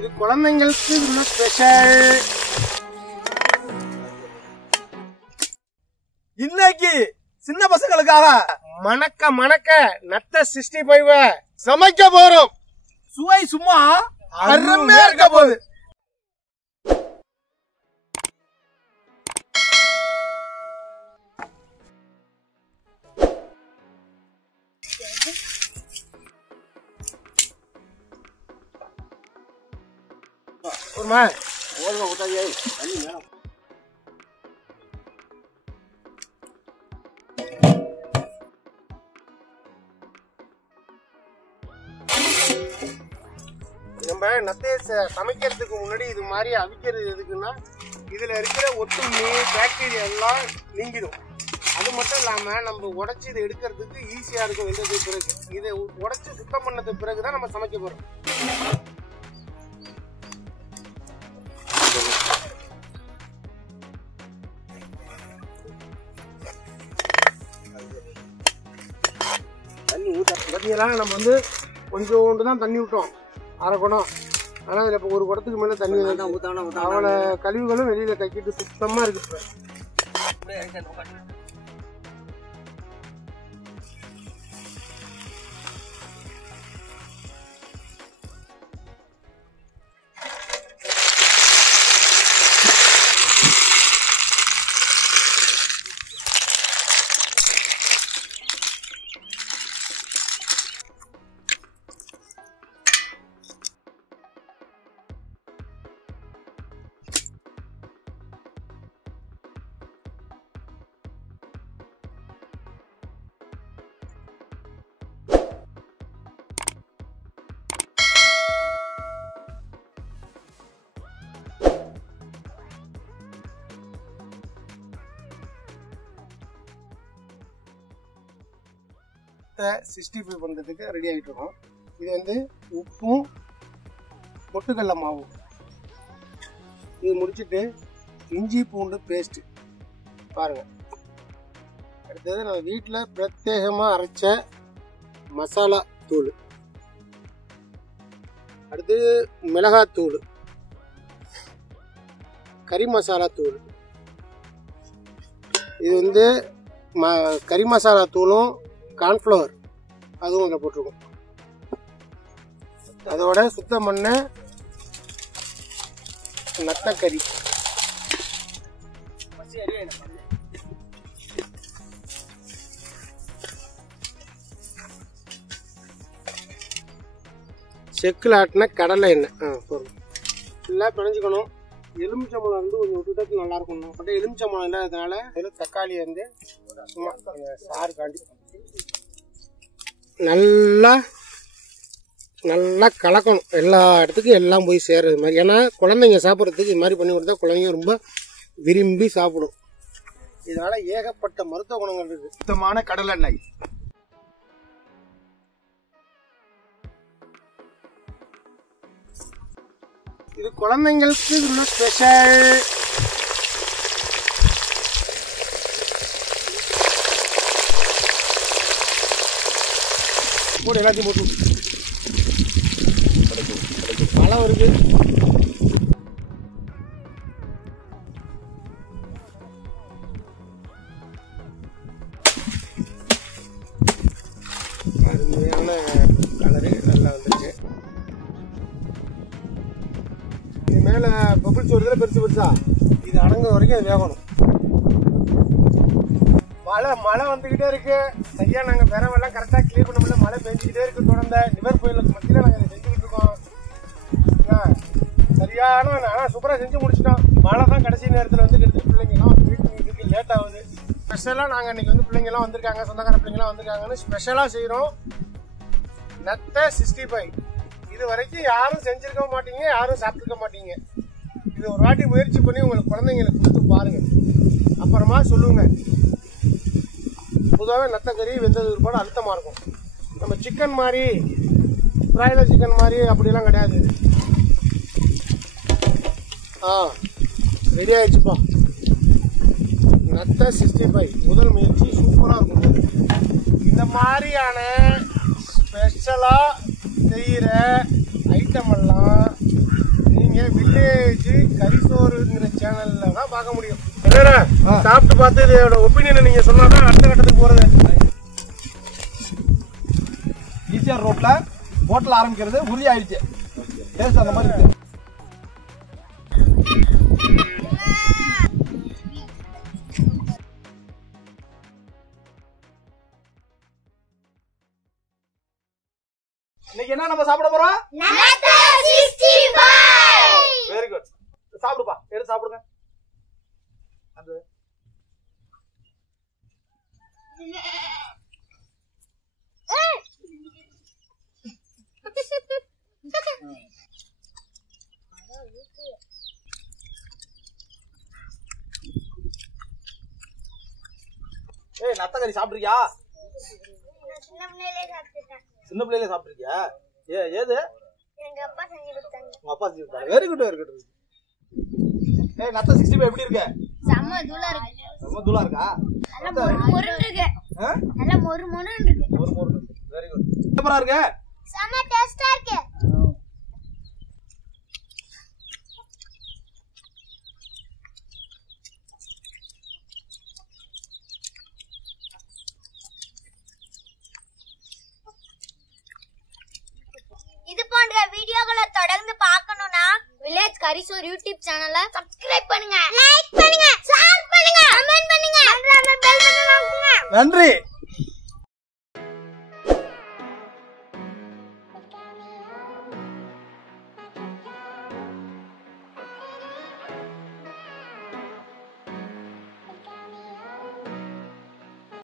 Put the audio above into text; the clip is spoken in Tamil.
இது குழந்தைங்களுக்கு உள்ள ஸ்பெஷல். இன்னைக்கு சின்ன பசங்களுக்காக மணக்க மணக்க நத்த 65 சமைக்க போறோம். சுவை சும்மா அருமையா இருக்க போகுது. ஒருமா நம்ம நத்தையை சமைக்கிறதுக்கு முன்னாடி இது மாதிரி அவிக்கிறது எதுக்குன்னா இதுல இருக்கிற ஒட்டுண்ணி பாக்டீரியா எல்லாம் நீங்கிடும். அது மட்டும் இல்லாம நம்ம உடைச்சி இதை எடுக்கிறதுக்கு ஈஸியா இருக்கும். வெந்ததுக்கு பிறகு இதை உடைச்சி சுத்தம் பண்ணதுக்கு பிறகுதான் நம்ம சமைக்க போறோம். தண்ணி ஊற்ற பார்த்தீங்களா, நம்ம வந்து கொஞ்சோண்டு தான் தண்ணி விட்டோம், அரை குடம். ஆனால் அதில் இப்போ ஒரு குடத்துக்கு மேலே தண்ணி அவளை கழிவுகளும் வெளியில கக்கிட்டு சுத்தமாக இருக்கு. நத்தை 65 பண்ணுறதுக்கு ரெடி ஆகிட்டு இருக்கோம். இது வந்து உப்பும் பொட்டுக்கடலை மாவும். இது முடிச்சுட்டு இஞ்சி பூண்டு பேஸ்ட்டு பாருங்கள். அடுத்தது நம்ம வீட்டில் பிரத்யேகமாக அரைச்ச மசாலா தூள், அடுத்தது மிளகாத்தூள், கறி மசாலா தூள். இது வந்து கறி மசாலா தூளும் கார்ன்ஃப்ளவர் அதுவும் இதில் போட்டிருக்கோம். அதோட சுத்தம் பண்ண நத்தக்கறி, செக்கில் ஆட்டின கடலை எண்ணெய் போதும். ஃபுல்லாக பிணைஞ்சிக்கணும். எலுமிச்சம்பழம் வந்து கொஞ்சம் விட்டுட்டு நல்லா இருக்கும். பட் எலுமிச்சம்பழம் இல்லாததுனால அதில் தக்காளி வந்து சும்மா சாறு காண்டி நல்லா நல்லா கலக்கணும். எல்லா இடத்துக்கும் எல்லாம் போய் சேர்றது மாதிரி. ஏன்னா குழந்தைங்க சாப்பிட்றதுக்கு இது மாதிரி பண்ணி கொடுத்தா குழந்தைங்க ரொம்ப விரும்பி சாப்பிடும். இதனால ஏகப்பட்ட மருத்துவ குணங்கள் இருக்கு. சுத்தமான கடலை எண்ணெய். இது குழந்தைங்களுக்கு உள்ள ஸ்பெஷல். போட்டு எல்லாத்தையும் போட்டு மழை வருது. அருமையான கலரு நல்லா வந்துருக்கு. இது மேல பபிள்ஸ் வருதுல பெருசு பெருசா, இது அடங்க வரைக்கும் அது வேகணும். மழை வந்துகிட்டே இருக்கு. சரியா நாங்க விரவெல்லாம் கரெக்டா கிளியர் பண்ண முடியல. மழை பெஞ்சுக்கிட்டே இருக்கு. தொடர்ந்த நிவர் புயலுக்கு மத்தியில நாங்க செஞ்சுக்கிட்டு இருக்கோம். சரியான சூப்பரா செஞ்சு முடிச்சிட்டோம். மழை தான் கடைசி நேரத்தில் வந்து எடுத்து பிள்ளைங்கலாம் வீட்டுக்கு லேட் ஆகுது. ஸ்பெஷலா நாங்க இன்னைக்கு வந்து பிள்ளைங்க எல்லாம் வந்திருக்காங்க, சொந்தக்கார பிள்ளைங்க எல்லாம் வந்திருக்காங்கன்னு ஸ்பெஷலா செய்யறோம் நத்தை 65. இது வரைக்கும் யாரும் செஞ்சிருக்க மாட்டீங்க, யாரும் சாப்பிட்டுருக்க மாட்டீங்க. இது ஒரு வாட்டி முயற்சி பண்ணி உங்களுக்கு குழந்தைங்களுக்கு கொடுத்து பாருங்க, அப்புறமா சொல்லுங்க. பொதுவாகவே நத்தக்கறி வெந்தது ஒருபாடு அழுத்தமாக இருக்கும். நம்ம சிக்கன் மாதிரி பிராய்லர் சிக்கன் மாதிரி அப்படிலாம் கிடையாது. ரெடி ஆயிடுச்சுப்பா நத்தை 65. முதல் முயற்சி சூப்பராக இருக்கும். இந்த மாதிரியான ஸ்பெஷலாக செய்கிற ஐட்டம் எல்லாம் நீங்க வில்லேஜ் கரிசோறுங்கிற சேனல்ல தான் பார்க்க முடியும். சாப்பிட்டு பார்த்து இதோட ஒப்பீனியனை நீங்க சொன்னாதான் அடுத்த கட்டத்துக்கு போறது. ஈசிஆர் ரோட்ல ஹோட்டல் ஆரம்பிக்கிறது உறுதி ஆயிடுச்சு. டேஸ்ட் அந்த மாதிரி இருக்கு. இன்னைக்கு என்ன நம்ம சாப்பிட போறோம்? Very good. சாப்பிடுப்பா, எடுத்து சாப்பிடுங்க. அது ஏய் நத்தக்கறி சாப்பிட்டிருக்கியா? சின்ன பிள்ளையில சாப்பிட்டிருக்கியா? ஏது எங்க அப்பா செஞ்சு கொடுத்தாங்க. உங்க அப்பா செஞ்சு கொடுத்தாங்க. Very good, very good. ஏய் நத்த 65 எப்படி இருக்கு? செம்ம தூளா இருக்கு. ரொம்ப தூளா இருக்கா? நல்ல மொறுமொறுன்னு இருக்கு. நல்ல மொறுமொறுன்னு இருக்கு. மொறுமொறுன்னு இருக்கு. Very good. சூப்பரா இருக்கு. செம்ம டேஸ்டா இருக்கு. இது போன்ற வீடியோக்களை தொடர்ந்து பார்க்கணும்னா வில்லேஜ் கரிசோறு யூடியூப் சேனலை சப்ஸ்கிரைப் பண்ணுங்க, லைக் பண்ணுங்க, ஷேர் பண்ணுங்க, கமெண்ட் பண்ணுங்க, பெல் பட்டன் அமுக்குங்க. நன்றி.